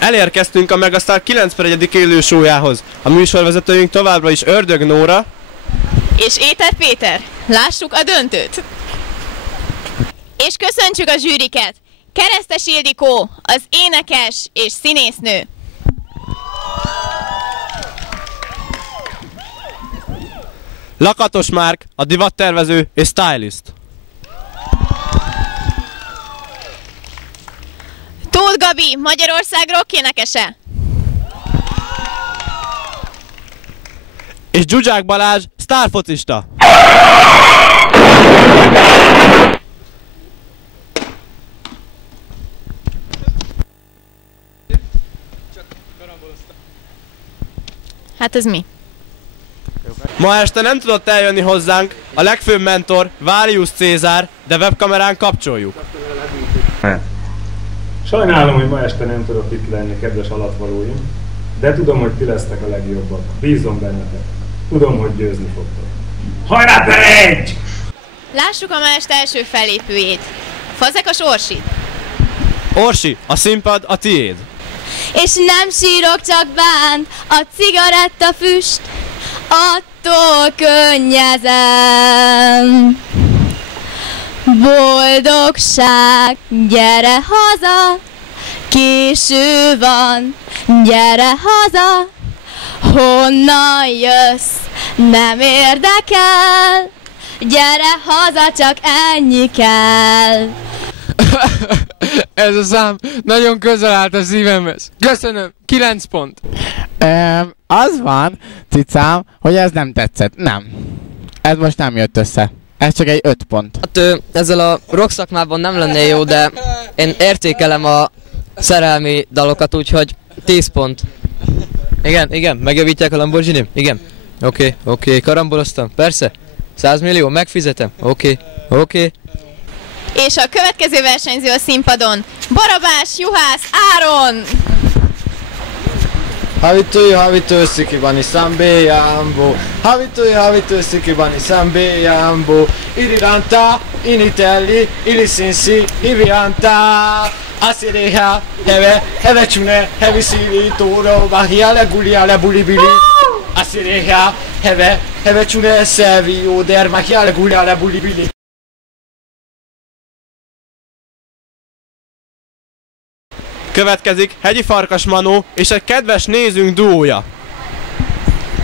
Elérkeztünk a Megastar 9/1 élő show-jához. A műsorvezetőink továbbra is Ördög Nóra és Éter Péter. Lássuk a döntőt! És köszöntsük a zsűriket! Keresztes Ildikó, az énekes és színésznő. Lakatos Márk, a divattervező és stylist. Tóth Gabi, Magyarország rock énekese. És Zsuzsák Balázs, sztárfocista. Hát ez mi? Ma este nem tudott eljönni hozzánk a legfőbb mentor, Válius Cézár, de webkamerán kapcsoljuk. Sajnálom, hogy ma este nem tudok itt lenni, kedves alatvalóim, de tudom, hogy ti lesztek a legjobbak. Bízom bennetek. Tudom, hogy győzni fogtok. Hajrá, Ferenc! Lássuk a ma este első fellépőjét. Fazekas Orsi. Orsi, a színpad a tiéd. És nem sírok, csak bánt a cigaretta füst, attól könnyezem. Boldogság, gyere haza, késő van, gyere haza. Honnan jössz, nem érdekel, gyere haza, csak ennyi kell. Ez a szám nagyon közel állt a szívemhez. Köszönöm, 9 pont. Az van, cicám, hogy ez nem tetszett. Nem. Ez most nem jött össze. Ez csak egy 5 pont. Hát ezzel a rock szakmában nem lennél jó, de én értékelem a szerelmi dalokat, úgyhogy 10 pont. Igen, megjavítják a Lamborghini? Igen. Oké, karamboloztam, persze. 100 millió, megfizetem. Oké. És a következő versenyző a színpadon, Barabás Juhász Áron! Havitő, szikibani szambéjámbó. Havitő, szikibani szambéjámbó. Iriranta, initelli, ilisinsi, ivianta. Asireha, heve csune, hevi szíli, tóra, vahiale, guliale, bulibili. Asireha, heve csune, szevi, óder, vahiale, guliale, bulibili. Következik Hegyi Farkas Manó és egy kedves nézőnk duója.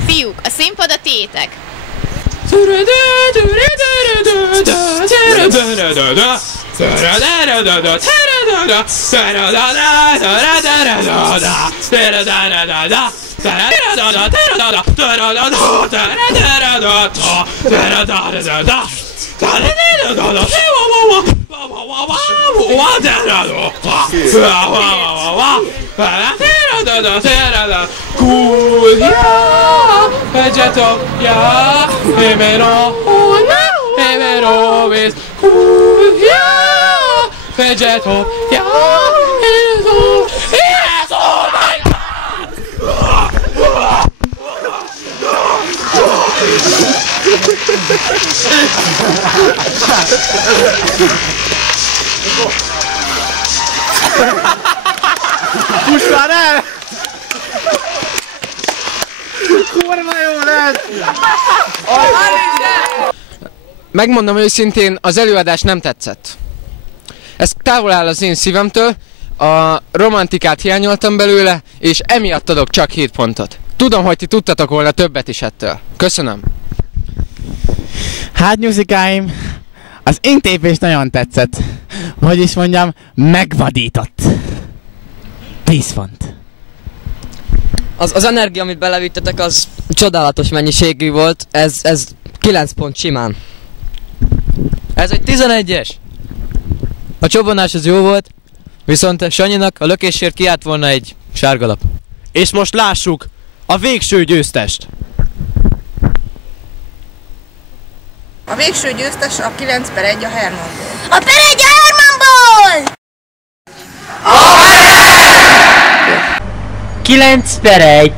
Fiúk, a színpad a tiétek. Puss már el! Kurva jó lett! Megmondom őszintén, az előadás nem tetszett. Ez távol áll az én szívemtől, a romantikát hiányoltam belőle, és emiatt adok csak 7 pontot. Tudom, hogy ti tudtatok volna többet is ettől. Köszönöm. Hát nyuszikáim, az intépés nagyon tetszett. Hogy is mondjam, megvadított. 10 pont. Az energia, amit belevittetek, az csodálatos mennyiségű volt. Ez 9 pont simán. Ez egy 11-es. A csobbanás az jó volt, viszont Sanyinak a lökésért kiállt volna egy sárgalap. És most lássuk a végső győztest. A végső győztes a 9/1 a Hermannból. A Per 1 a Hermannból! 9/1